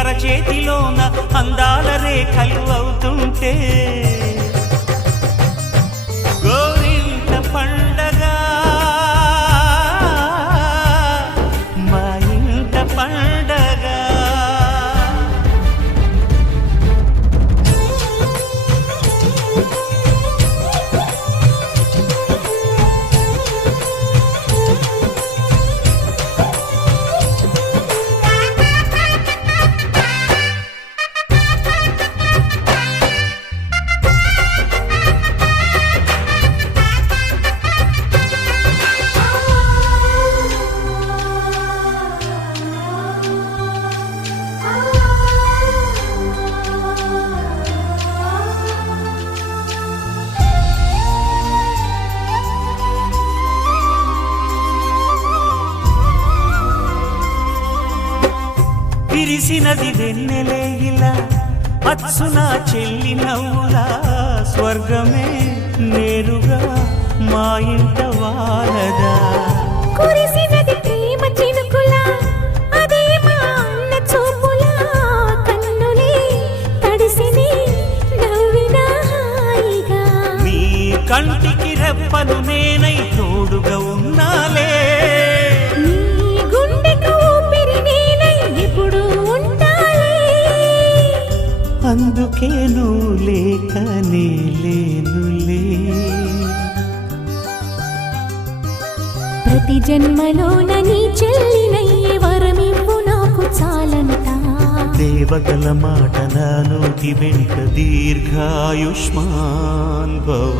అరచేతిలోన అందాల రేఖలు అవుతుంటే గోరింట పండగ మా ఇంట పండగ. విరిసినది వెన్నెలే ఇలా అచ్చున చెల్లి నవ్వులా స్వర్గమే నేరుగా మా ఇంట వాలదా. కురిసినది ప్రేమ చినుకులా అదే మా అన్న చూపులా కన్నులే తడిసిని నవ్వినా హాయిగా. నీ కంటికి రెప్పను నేనై తోడుగా ఉన్నాలే. అందుకే నువ్వు లేక నే లేనులే. ప్రతి జన్మలోన నీ చెల్లినయ్యే వరమివ్వు నాకు చాలంట. దేవతల మాట నా నోటి వెంట దీర్ఘాయుష్మాన్ భవ.